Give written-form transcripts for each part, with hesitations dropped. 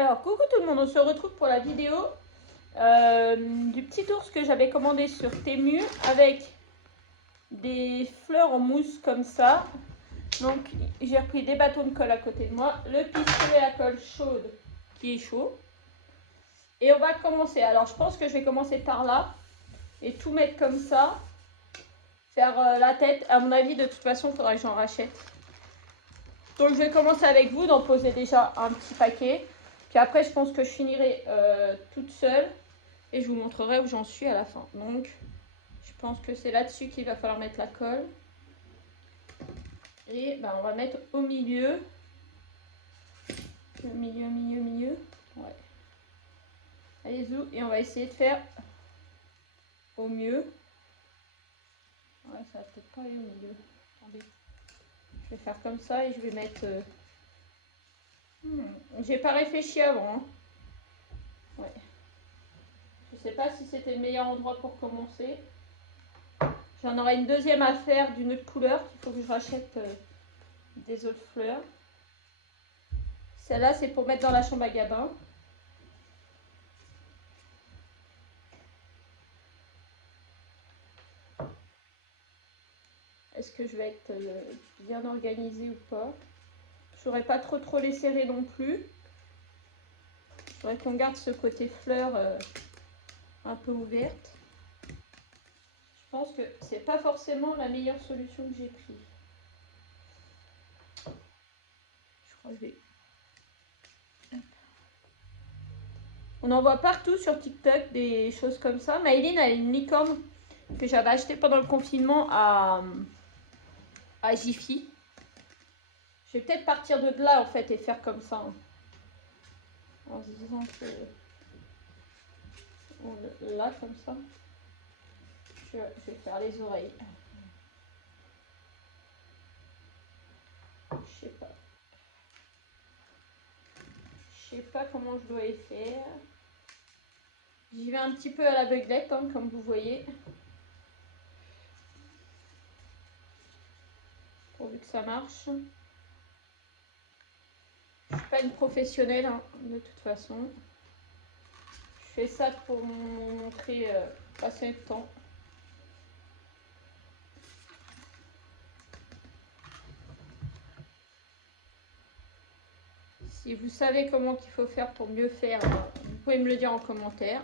Alors, coucou tout le monde, on se retrouve pour la vidéo du petit ours que j'avais commandé sur Temu avec des fleurs en mousse comme ça. Donc, j'ai repris des bâtons de colle à côté de moi, le pistolet à colle chaude qui est chaud. Et on va commencer. Alors, je pense que je vais commencer par là et tout mettre comme ça. Faire la tête. À mon avis, de toute façon, il faudra que j'en rachète. Donc, je vais commencer avec vous, d'en poser déjà un petit paquet. Puis après, je pense que je finirai toute seule et je vous montrerai où j'en suis à la fin. Donc, je pense que c'est là-dessus qu'il va falloir mettre la colle. Et ben, on va mettre au milieu. Milieu. Ouais. Allez, zou. Et on va essayer de faire au mieux. Ouais, ça va peut-être pas aller au milieu. Attendez. Je vais faire comme ça et je vais mettre... J'ai pas réfléchi avant. Hein. Ouais. Je sais pas si c'était le meilleur endroit pour commencer. J'en aurai une deuxième à faire d'une autre couleur. Il faut que je rachète des autres fleurs. Celle-là, c'est pour mettre dans la chambre à Gabin. Est-ce que je vais être bien organisée ou pas? Je n'aurais pas trop les serrer non plus. Je voudrais qu'on garde ce côté fleur un peu ouverte. Je pense que c'est pas forcément la meilleure solution que j'ai prise. Je crois que je vais... On en voit partout sur TikTok des choses comme ça. Maëline a une licorne que j'avais achetée pendant le confinement à Jiffy. Je vais peut-être partir de là en fait et faire comme ça. Hein. En se disant que là comme ça. Je vais faire les oreilles. Je sais pas comment je dois y faire. J'y vais un petit peu à l'aveuglette, hein, comme vous voyez. Pourvu que ça marche. Je suis pas une professionnelle, hein, de toute façon. Je fais ça pour montrer passer le temps. Si vous savez comment qu'il faut faire pour mieux faire, vous pouvez me le dire en commentaire.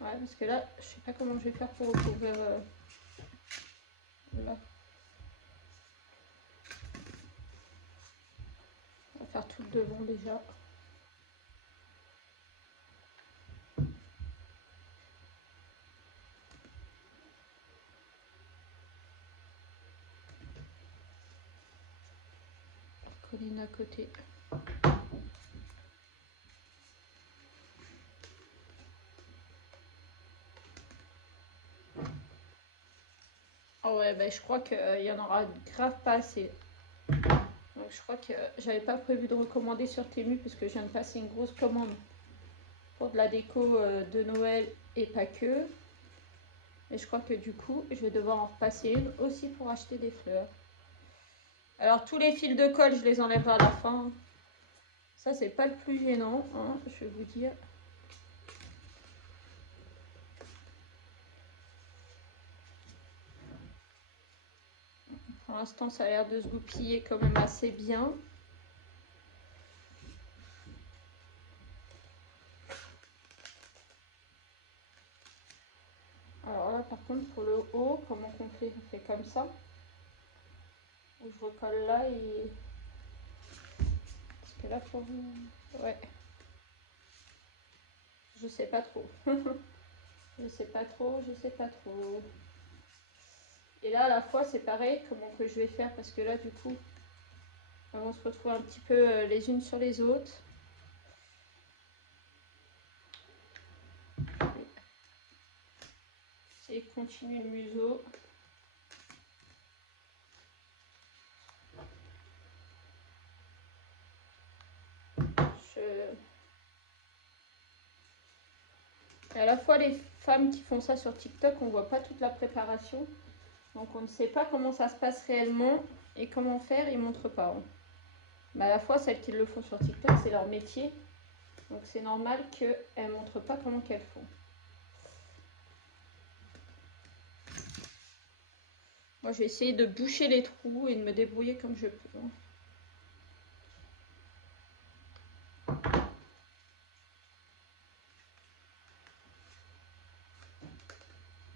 Ouais, parce que là, je sais pas comment je vais faire pour recouvrir là. On va faire tout le devant déjà. Coller une à côté. Oh ouais, ben je crois qu'il y en aura grave pas assez. Donc je crois que j'avais pas prévu de recommander sur Temu parce que je viens de passer une grosse commande pour de la déco de Noël et pas que. Et je crois que du coup, je vais devoir en repasser une aussi pour acheter des fleurs. Alors tous les fils de colle, je les enlèverai à la fin. Ça, c'est pas le plus gênant, hein, je vais vous dire. Pour l'instant, ça a l'air de se goupiller quand même assez bien. Alors là, par contre, pour le haut, comment qu'on fait? On fait comme ça. Ou je recolle là et... Parce que là, pour... Ouais. Je sais pas trop. Je sais pas trop. Et là, à la fois, c'est pareil, comment que je vais faire? Parce que là, du coup, on se retrouve un petit peu les unes sur les autres. Et continuer le museau. Et à la fois les femmes qui font ça sur TikTok, on voit pas toute la préparation. Donc on ne sait pas comment ça se passe réellement et comment faire, ils ne montrent pas. Mais à la fois, celles qui le font sur TikTok, c'est leur métier. Donc c'est normal qu'elles ne montrent pas comment qu'elles font. Moi, je vais essayer de boucher les trous et de me débrouiller comme je peux.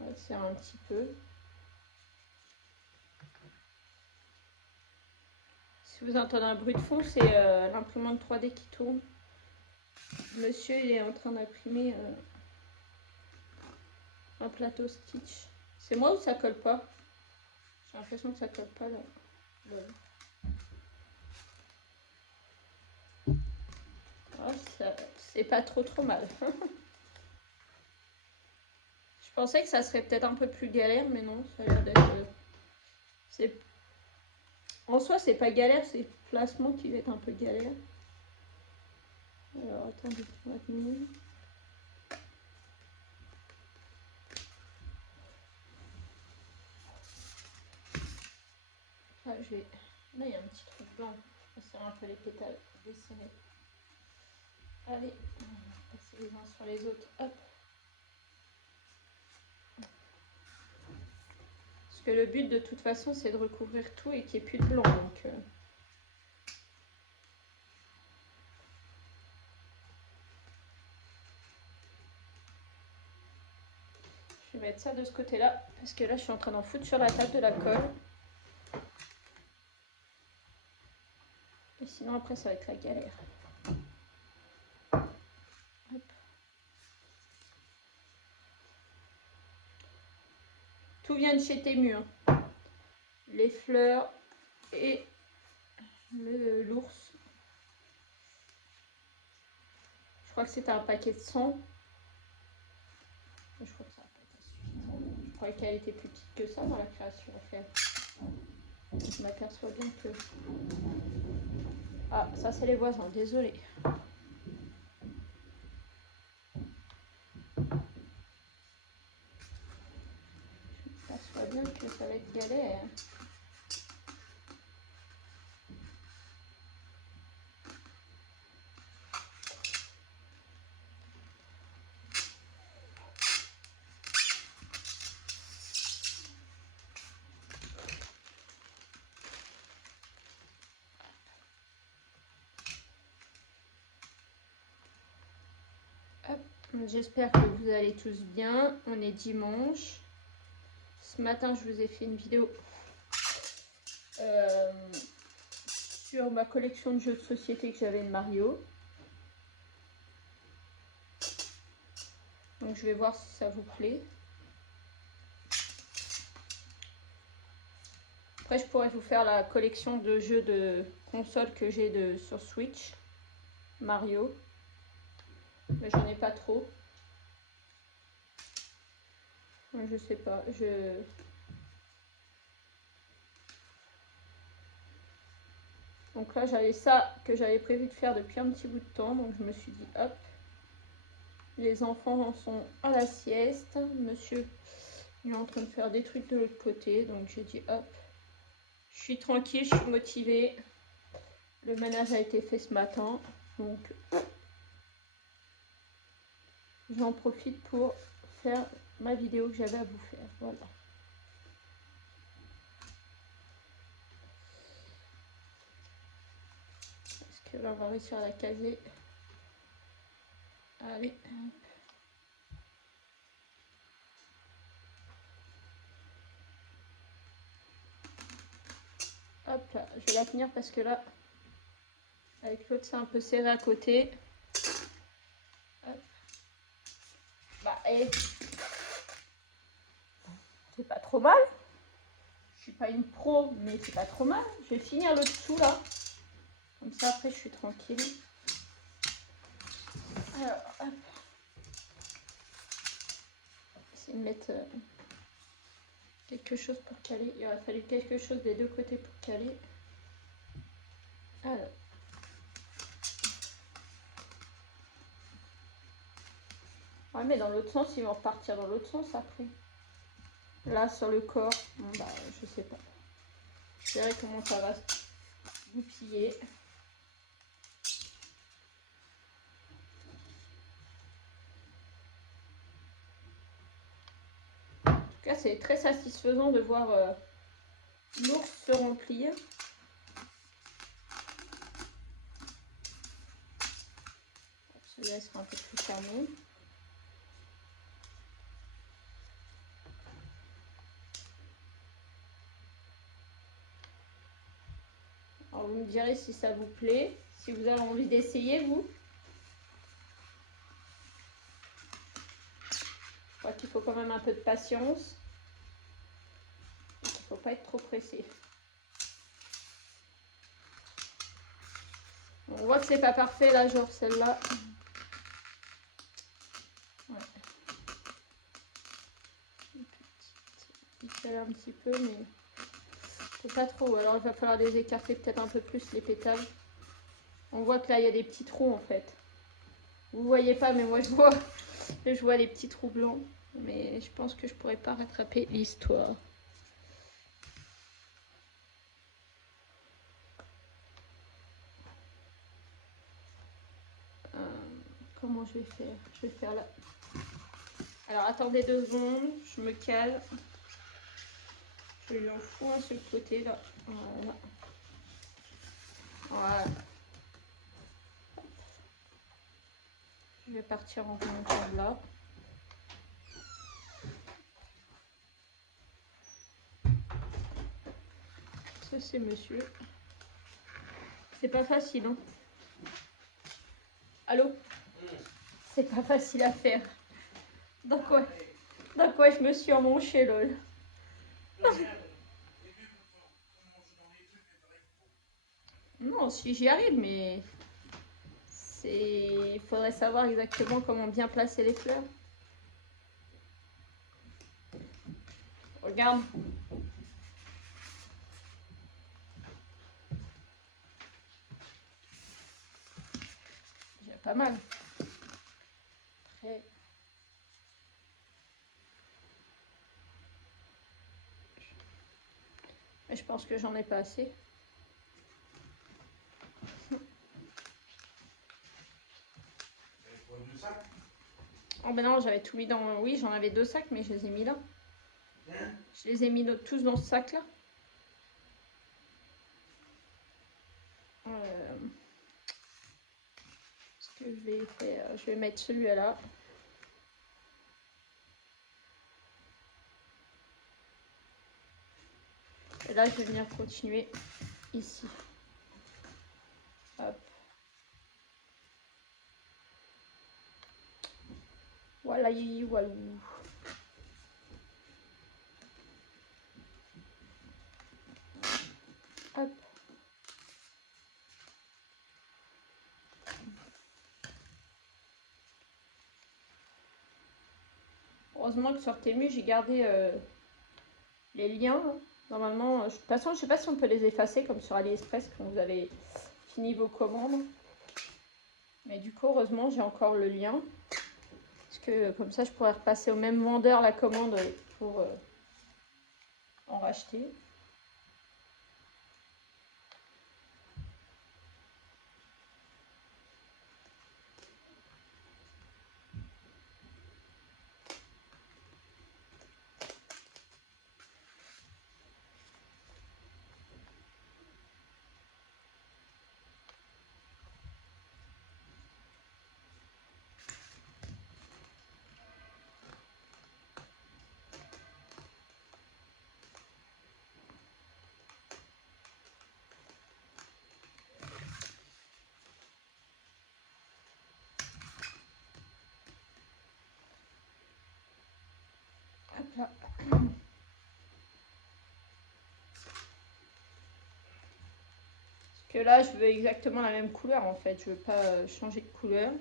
On va serrer un petit peu. Si vous entendez un bruit de fond, c'est l'imprimante 3D qui tourne. Monsieur, il est en train d'imprimer un plateau Stitch. C'est moi ou ça colle pas? J'ai l'impression que ça colle pas là. Voilà. Oh, c'est pas trop mal. Je pensais que ça serait peut-être un peu plus galère, mais non, ça a l'air d'être... En soi, c'est pas galère, c'est le placement qui va être un peu galère. Alors, attendez, maintenant. Ah, je vais... Là, il y a un petit truc blanc. Je vais serrer un peu les pétales, desserrer. Allez, on va passer les uns sur les autres. Hop. Parce que le but, de toute façon, c'est de recouvrir tout et qu'il n'y ait plus de blanc. Donc, je vais mettre ça de ce côté-là. Parce que là, je suis en train d'en foutre sur la table de la colle. Et sinon, après, ça va être la galère. Hop. Tout vient de chez Temu. Hein. Les fleurs et l'ours. Je crois que c'était un paquet de 100. Je crois que ça n'a pas été suffisant. Je croyais qu'elle était plus petite que ça dans la création en fait. Je m'aperçois bien que... Ah, ça c'est les voisins, désolé. Je m'aperçois bien que ça va être galère. J'espère que vous allez tous bien. On est dimanche. Ce matin, je vous ai fait une vidéo sur ma collection de jeux de société que j'avais de Mario. Donc je vais voir si ça vous plaît. Après, je pourrais vous faire la collection de jeux de console que j'ai sur Switch. Mario. Mais j'en ai pas trop. Je sais pas. Donc là, j'avais ça que j'avais prévu de faire depuis un petit bout de temps. Donc je me suis dit, hop. Les enfants en sont à la sieste. Monsieur, il est en train de faire des trucs de l'autre côté. Donc j'ai dit, hop. Je suis tranquille, je suis motivée. Le ménage a été fait ce matin. Donc j'en profite pour faire ma vidéo que j'avais à vous faire. Voilà. Est-ce que là, on va réussir à la caser? Allez. Hop là, je vais la tenir parce que là, avec l'autre, c'est un peu serré à côté. Hop. Bah, et c'est pas trop mal. Je suis pas une pro, mais c'est pas trop mal. Je vais finir le dessous là. Comme ça, après, je suis tranquille. Alors, hop. Essayer de mettre quelque chose pour caler. Il aurait fallu quelque chose des deux côtés pour caler. Alors. Ouais, mais dans l'autre sens, ils vont repartir dans l'autre sens après. Là, sur le corps, bon, bah, je sais pas. Je verrai comment ça va goupiller. En tout cas, c'est très satisfaisant de voir l'ours se remplir. Celui-là sera un peu plus fermé. Alors vous me direz si ça vous plaît, si vous avez envie d'essayer vous. Je crois qu'il faut quand même un peu de patience. Il ne faut pas être trop pressé. On voit que c'est pas parfait là, genre celle-là. Ouais. Il un petit peu, mais c'est pas trop. Alors il va falloir les écarter peut-être un peu plus les pétales. On voit que là il y a des petits trous en fait. Vous voyez pas, mais moi je vois les petits trous blancs. Mais je pense que je pourrais pas rattraper l'histoire. Comment je vais faire? Je vais faire là. Alors attendez 2 secondes, je me cale. Je lui en fous un sur le côté là. Voilà. Voilà. Je vais partir en remontant là. Ça c'est monsieur. C'est pas facile, hein. Allô? C'est pas facile à faire. Dans quoi je me suis emmanchée, lol. Non, si j'y arrive, mais il faudrait savoir exactement comment bien placer les fleurs. Regarde. J'ai pas mal. Après. Mais je pense que j'en ai pas assez. Oh ben non, j'avais tout mis dans... Oui, j'en avais 2 sacs, mais je les ai mis là. Je les ai mis tous dans ce sac là. Ce que je vais faire, je vais mettre celui-là là. Et là, je vais venir continuer ici. Hop. Voilà, voilà. Hop. Heureusement que sur Temu, j'ai gardé les liens. Normalement, de toute façon, je ne sais pas si on peut les effacer comme sur AliExpress quand vous avez fini vos commandes. Mais du coup, heureusement, j'ai encore le lien. Parce que comme ça, je pourrais repasser au même vendeur la commande pour en racheter. Hop là. Parce que là, je veux exactement la même couleur en fait. Je veux pas changer de couleur.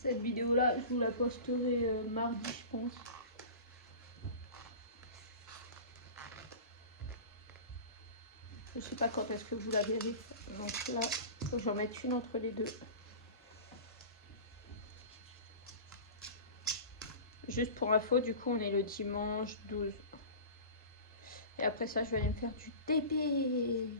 Cette vidéo là, je vous la posterai mardi, je pense. Je sais pas quand est-ce que vous la verrez. Donc là, il faut que j'en mette une entre les deux. Juste pour info, du coup, on est le dimanche 12. Et après ça, je vais aller me faire du TP.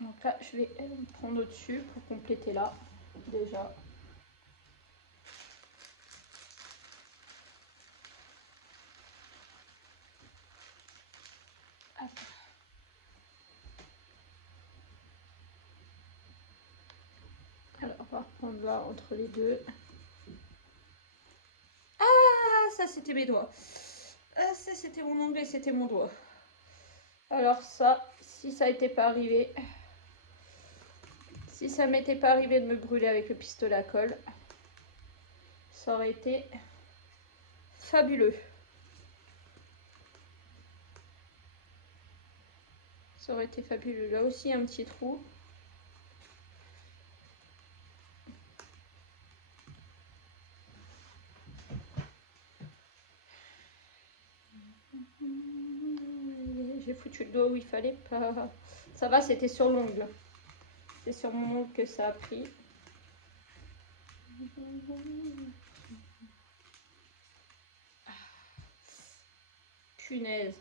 Donc là, je vais me prendre au-dessus pour compléter là, déjà. Hop. Alors, on va reprendre là, entre les deux. Ah, ça, c'était mes doigts. Ah, ça, c'était mon onglet, c'était mon doigt. Alors ça, si ça n'était pas arrivé... Si ça m'était pas arrivé de me brûler avec le pistolet à colle, ça aurait été fabuleux. Ça aurait été fabuleux. Là aussi, un petit trou. J'ai foutu le doigt où il fallait pas. Ça va, c'était sur l'ongle. C'est sur mon ongle que ça a pris. Punaise.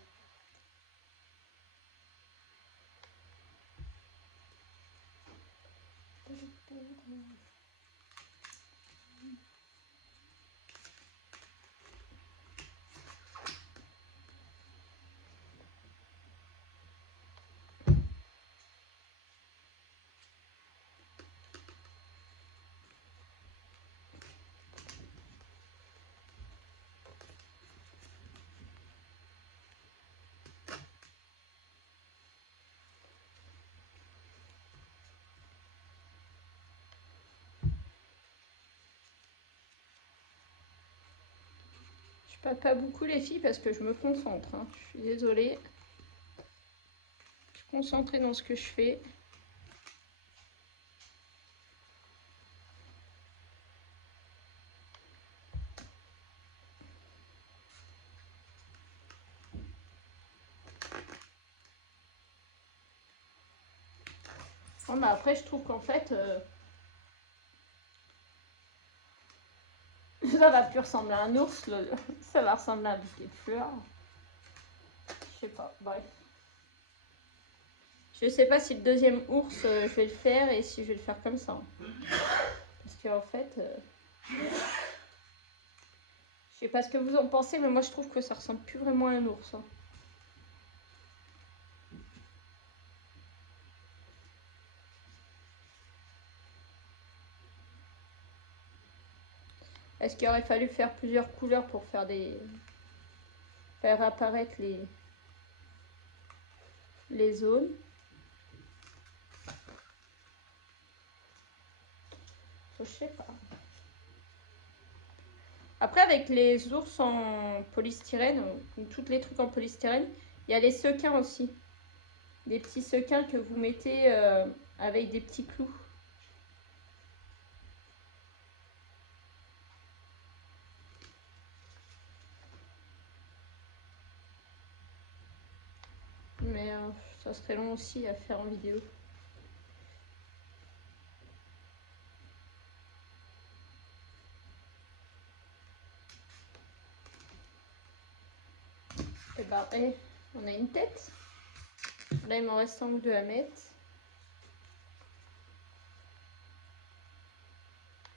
Je parle pas beaucoup les filles parce que je me concentre. Hein. Je suis désolée. Je suis concentrée dans ce que je fais. Bon, bah après, je trouve qu'en fait, ça va plus ressembler à un ours. Ça va ressembler à un bouquet de fleurs. Je sais pas, bref. Je sais pas si le deuxième ours, je vais le faire et si je vais le faire comme ça. Parce qu'en fait, je sais pas ce que vous en pensez, mais moi je trouve que ça ressemble plus vraiment à un ours. Hein. Est-ce qu'il aurait fallu faire plusieurs couleurs pour faire faire apparaître les zones? Je sais pas. Après, avec les ours en polystyrène, ou tous les trucs en polystyrène, il y a les sequins aussi. Des petits sequins que vous mettez avec des petits clous. Mais ça serait long aussi à faire en vidéo. Et bah, on a une tête. Là, il m'en reste un ou deux à mettre.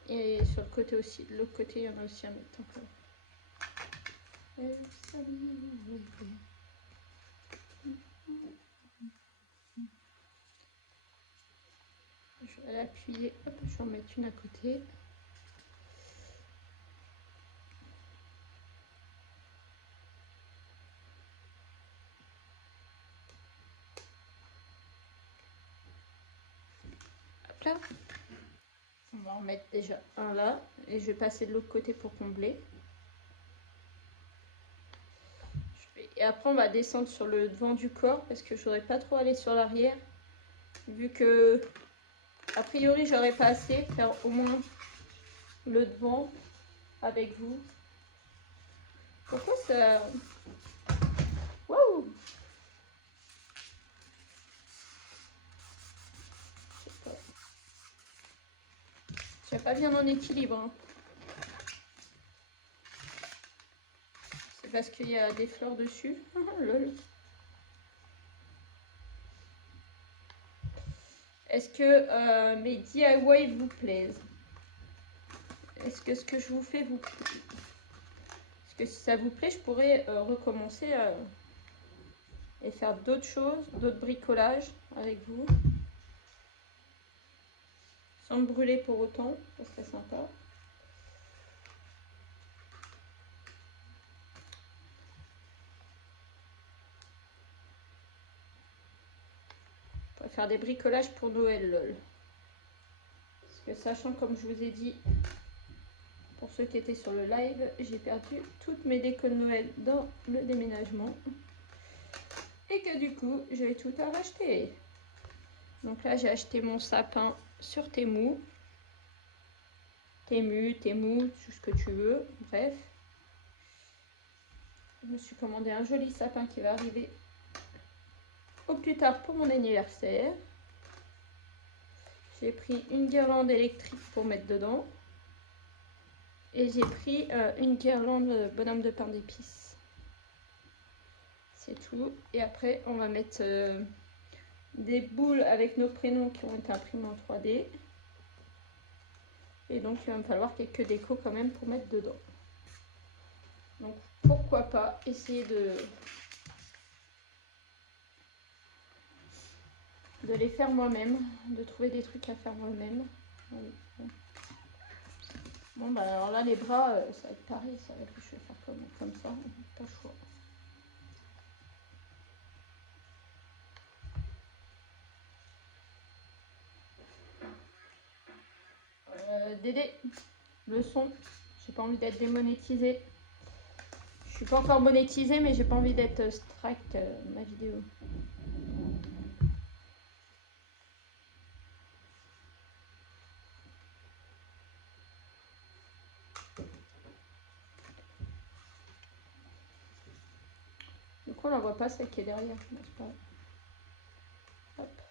Et sur le côté aussi, de l'autre côté, il y en a aussi à mettre encore. Je vais l'appuyer, hop, je vais en mettre une à côté. Hop là. On va en mettre déjà un là. Et je vais passer de l'autre côté pour combler. après on va descendre sur le devant du corps parce que je voudrais pas trop aller sur l'arrière. Vu que a priori j'aurais pas assez, faire au moins le devant avec vous. Pourquoi ça... Waouh! C'est pas bien en équilibre. Hein. C'est parce qu'il y a des fleurs dessus. Lol. Est-ce que mes DIY vous plaisent? Est-ce que ce que je vous fais vous plaît? Parce que si ça vous plaît, je pourrais recommencer et faire d'autres choses, d'autres bricolages avec vous. Sans me brûler pour autant, ça serait sympa. On pourrait faire des bricolages pour Noël, lol. Parce que sachant, comme je vous ai dit, pour ceux qui étaient sur le live, j'ai perdu toutes mes décos de Noël dans le déménagement. Et que du coup, je vais tout à racheter. Donc là, j'ai acheté mon sapin sur Temu. Temu, tout ce que tu veux, bref. Je me suis commandé un joli sapin qui va arriver au plus tard pour mon anniversaire. J'ai pris une guirlande électrique pour mettre dedans. Et j'ai pris une guirlande bonhomme de pain d'épices. C'est tout. Et après, on va mettre des boules avec nos prénoms qui ont été imprimés en 3D. Et donc, il va me falloir quelques décos quand même pour mettre dedans. Donc, pourquoi pas essayer de les faire moi-même, de trouver des trucs à faire moi-même. Bon, bah alors là, les bras, ça va être pareil, ça va être, je vais faire comme ça, pas le choix. Dédé, le son, j'ai pas envie d'être démonétisée. Je suis pas encore monétisée, mais j'ai pas envie d'être strike ma vidéo. Du coup, on la voit pas celle qui est derrière, n'est-ce pas? Hop.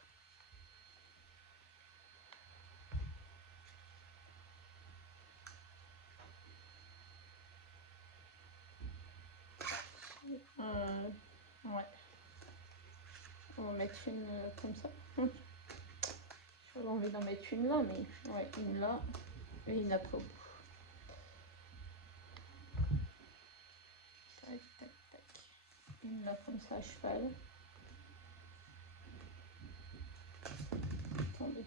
Ouais. On va mettre une comme ça. J'avais envie d'en mettre une là, mais ouais, une là et une après au bout. Tac, tac, tac. Une là comme ça à cheval. Attendez.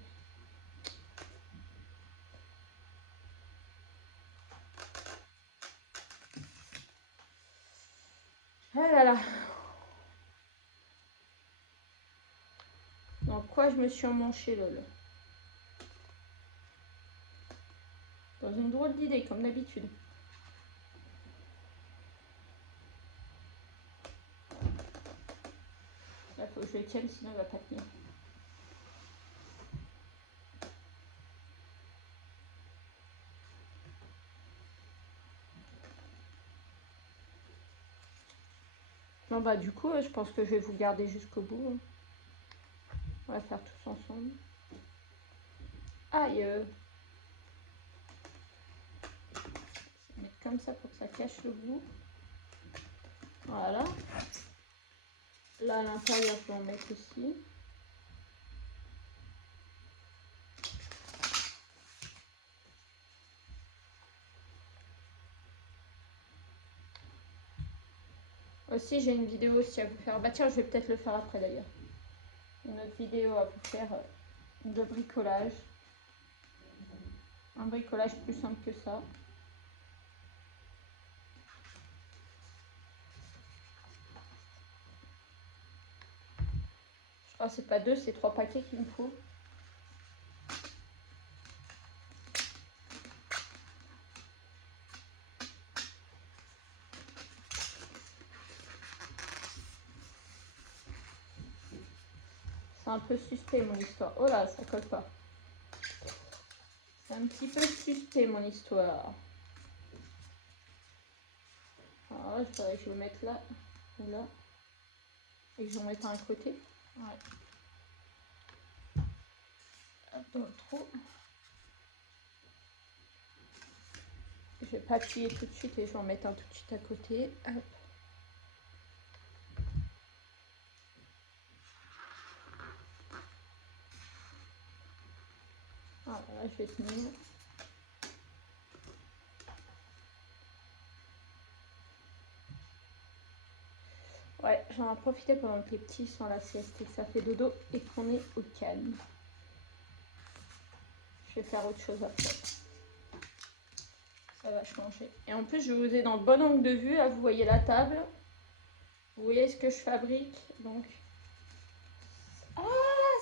Ah là là. Dans quoi je me suis emmanchée, lol? Dans une drôle d'idée, comme d'habitude. Là, faut que je le tienne, sinon il va pas tenir. Non, bah du coup, je pense que je vais vous garder jusqu'au bout. Hein. On va faire tous ensemble. Aïe! Je vais mettre comme ça pour que ça cache le bout. Voilà. Là, à l'intérieur, je vais en mettre aussi. Aussi, j'ai une vidéo aussi à vous faire. Bah tiens, je vais peut-être le faire après d'ailleurs. Une autre vidéo à vous faire de bricolage. Un bricolage plus simple que ça. Je crois que c'est pas 2, c'est 3 paquets qu'il me faut. C'est un peu suspect mon histoire. Oh là, ça colle pas. C'est un petit peu suspect mon histoire. Alors là, je vais le mettre là ou là. Et que j'en mette un à côté. Ouais. Hop, dans le trou. Je vais pas appuyer tout de suite et je vais en mettre un tout de suite à côté. Hop. Ah, là, je vais tenir. Ouais, j'en ai profité pendant que les petits sont à la sieste et que ça fait dodo et qu'on est au calme. Je vais faire autre chose après. Ça va changer. Et en plus, je vous ai dans le bon angle de vue. Là, vous voyez la table. Vous voyez ce que je fabrique. Donc. Ah,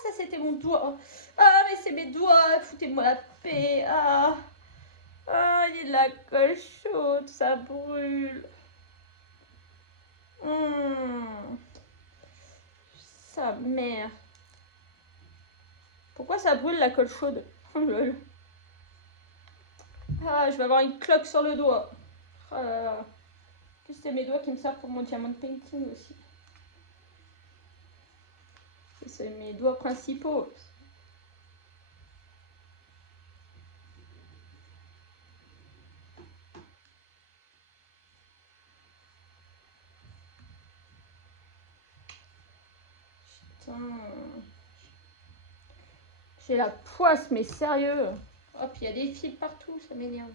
ça c'était mon doigt. Ah, mais c'est mes doigts. Foutez-moi la paix. Ah, ah, il y a de la colle chaude. Ça brûle. Sa mère. Pourquoi ça brûle la colle chaude? Oh lol. Ah, je vais avoir une cloque sur le doigt. Oh là là. En plus, c'est mes doigts qui me servent pour mon diamond painting aussi. C'est mes doigts principaux. Putain. J'ai la poisse, mais sérieux. Hop, il y a des fils partout, ça m'énerve.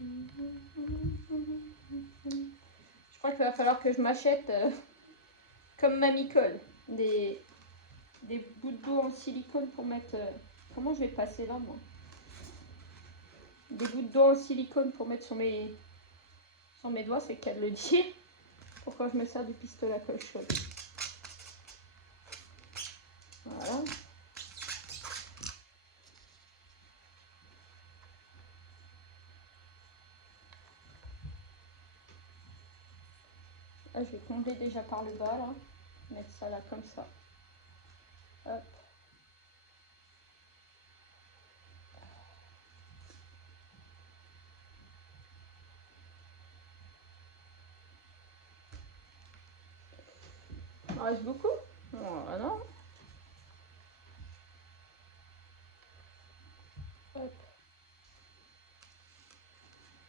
Je crois qu'il va falloir que je m'achète, comme Mamie Cole, des bouts d'eau en silicone pour mettre... comment je vais passer là, moi? Des bouts d'eau en silicone pour mettre sur mes doigts, c'est qu'à le dire. Pourquoi je me sers du pistolet à colle chaude. Voilà. Là, je vais combler déjà par le bas, là. Mettre ça là, comme ça. Hop. Il en reste beaucoup? Oh, non. Hop.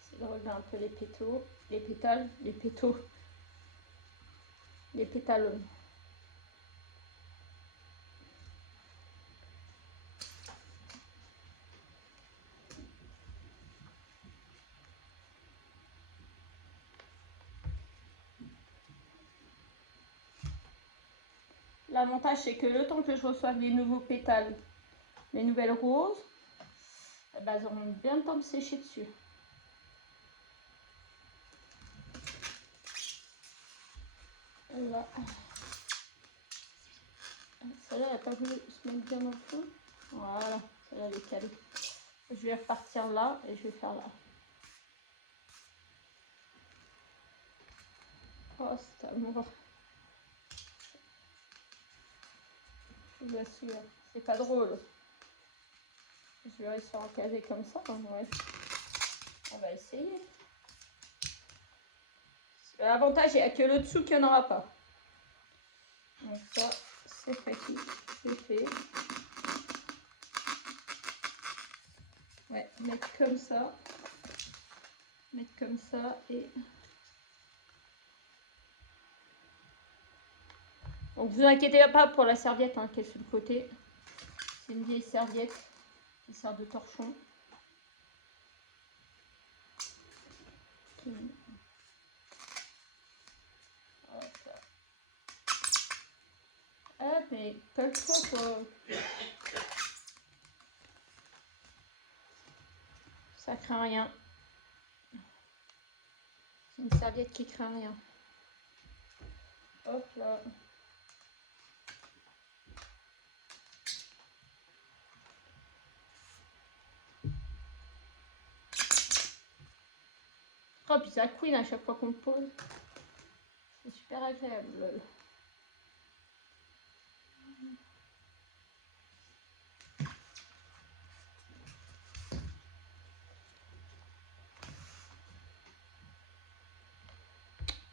C'est de relever un peu les pétaux, les pétales, les pétaux, les pétales. L'avantage, c'est que le temps que je reçoive les nouveaux pétales, les nouvelles roses, eh ben, elles auront bien le temps de sécher dessus. Là. Celle-là, elle n'a pas voulu se mettre bien au fond. Voilà, celle-là, elle est calée. Je vais repartir là et je vais faire là. Oh, c'est amour. Je vous assure, c'est pas drôle. Je vais réussir à en caser comme ça. Ouais. On va essayer. L'avantage, il n'y a que le dessous qu'il n'y en aura pas. Donc ça, c'est facile, c'est fait. Ouais, mettre comme ça. Mettre comme ça et... Donc vous inquiétez pas pour la serviette hein, qui est sur le côté. C'est une vieille serviette qui sert de torchon. Ah mais colle-toi quoi. Ça craint rien. C'est une serviette qui craint rien. Hop là. Oh puis ça couine à chaque fois qu'on le pose. C'est super agréable.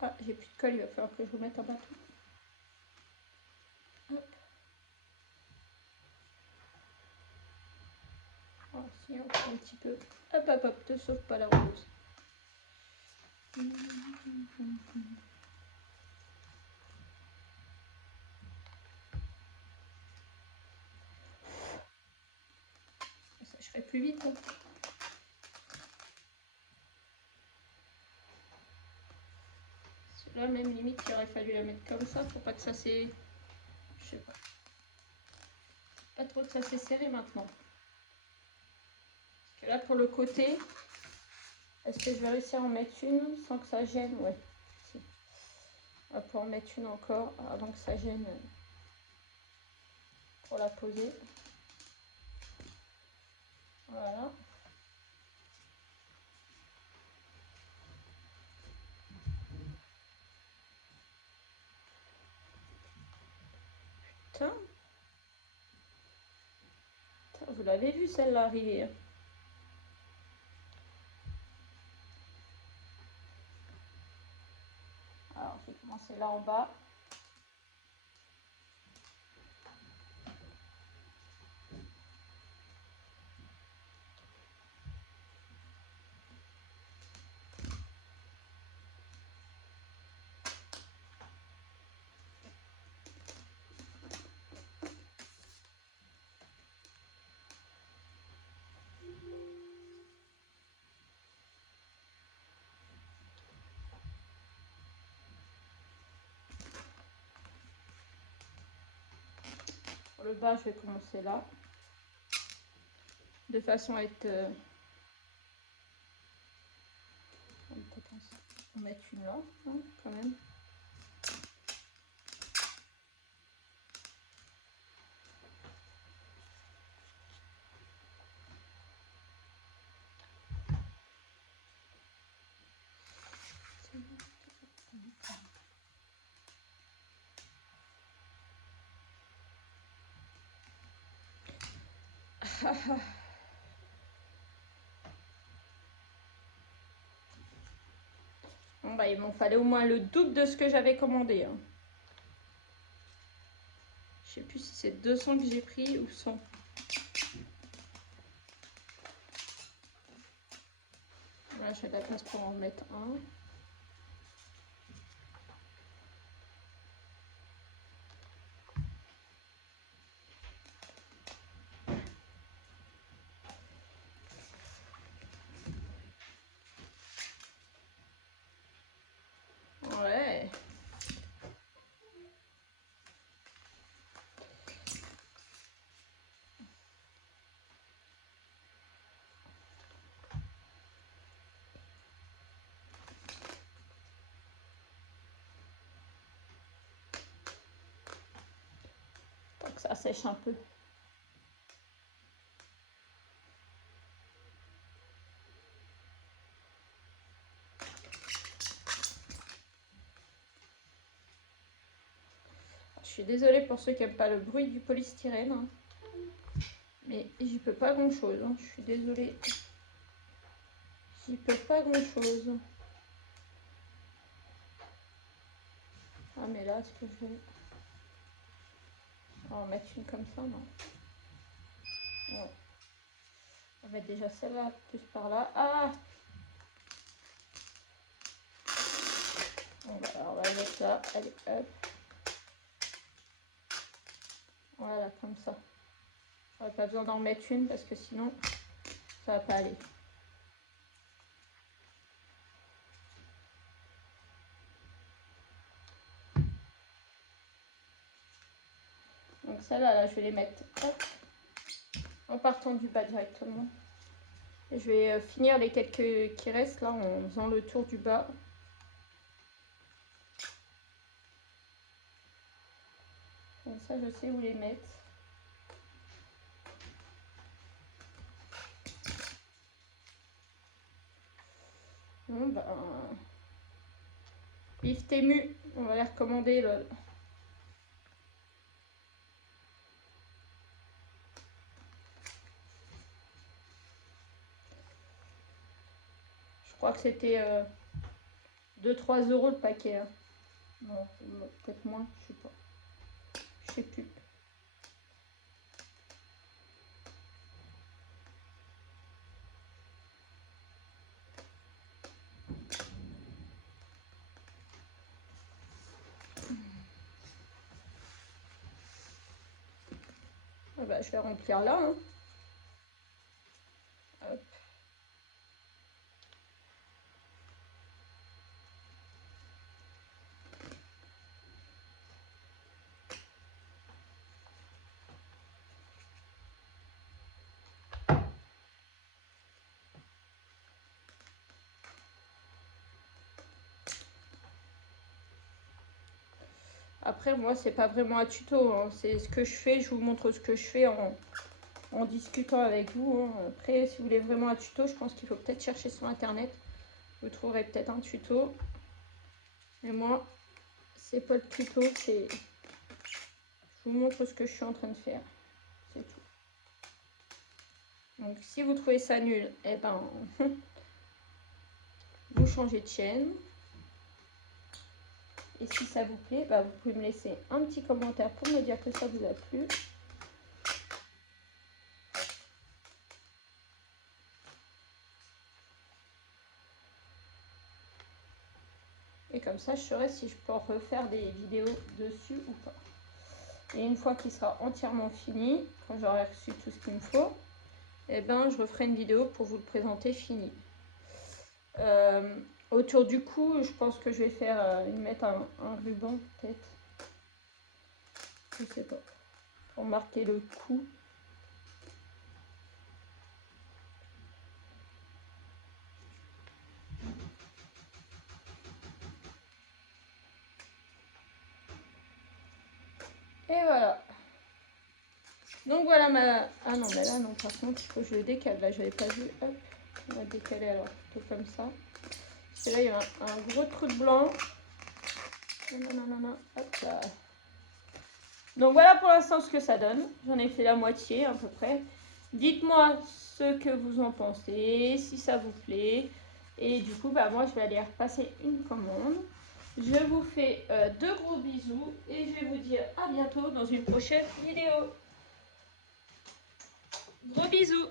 Ah, j'ai plus de colle, il va falloir que je vous mette un bâton. Hop. Oh, si, encore un petit peu. Hop, hop, hop, te sauve pas la rose. Ça, je ferai plus vite. Hein. Là, même limite, il aurait fallu la mettre comme ça pour pas que ça s'est... Je sais pas. Pas trop que ça s'est serré maintenant. Parce que là, pour le côté, est-ce que je vais réussir à en mettre une sans que ça gêne? Ouais. Si. On va pouvoir en mettre une encore avant que ça gêne pour la poser. Voilà. Putain. Vous l'avez vu celle-là arriver. Alors, je vais commencer là en bas. Pour le bas, je vais commencer là. De façon à être... on va peut-être en mettre une là, hein, quand même. Bon, bah, il m'en fallait au moins le double de ce que j'avais commandé. Hein. Je sais plus si c'est 200 que j'ai pris ou 100. Voilà, j'ai de la place pour en mettre un. Ouais. Tant que ça sèche un peu. Je suis désolée pour ceux qui n'aiment pas le bruit du polystyrène. Hein. Mais j'y peux pas grand chose. Hein. Je suis désolée. J'y peux pas grand chose. Ah mais là, est-ce que je vais... On va en mettre une comme ça, non? Ouais. On va mettre déjà celle-là plus par là. Ah! Bon, bah, alors on va la mettre là. Allez, hop. Voilà, comme ça. J'aurais pas besoin d'en mettre une parce que sinon, ça va pas aller. Donc celle-là, là, je vais les mettre hop, en partant du bas directement. Et je vais finir les quelques qui restent là en faisant le tour du bas. Comme ça, je sais où les mettre. Bon, ben... Vive Temu, on va les recommander. Là. crois que c'était 2-3 € le paquet. Hein. Non, peut-être moins, je sais pas. Je sais plus. Ah bah, je vais remplir là. Hein. Hop. Après, moi, c'est pas vraiment un tuto. Hein. C'est ce que je fais. Je vous montre ce que je fais en discutant avec vous. Hein. Après, si vous voulez vraiment un tuto, je pense qu'il faut peut-être chercher sur Internet. Vous trouverez peut-être un tuto. Mais moi, c'est pas le tuto. C'est... Je vous montre ce que je suis en train de faire. C'est tout. Donc, si vous trouvez ça nul, eh ben, vous changez de chaîne. Et si ça vous plaît, bah, vous pouvez me laisser un petit commentaire pour me dire que ça vous a plu. Et comme ça, je saurai si je peux refaire des vidéos dessus ou pas. Et une fois qu'il sera entièrement fini, quand j'aurai reçu tout ce qu'il me faut, eh ben, je referai une vidéo pour vous le présenter fini. Autour du cou, je pense que je vais faire mettre un ruban peut-être. Je sais pas. Pour marquer le cou. Et voilà. Donc voilà ma... Ah non, mais là, non, par contre, il faut que je le décale. Là, je n'avais pas vu. Hop, on va décaler alors plutôt comme ça. Parce que là, il y a un gros trou de blanc. Non. Hop là. Donc voilà pour l'instant ce que ça donne. J'en ai fait la moitié à peu près. Dites-moi ce que vous en pensez, si ça vous plaît. Et du coup, bah, moi, je vais aller repasser une commande. Je vous fais de gros bisous et je vais vous dire à bientôt dans une prochaine vidéo. Gros bisous!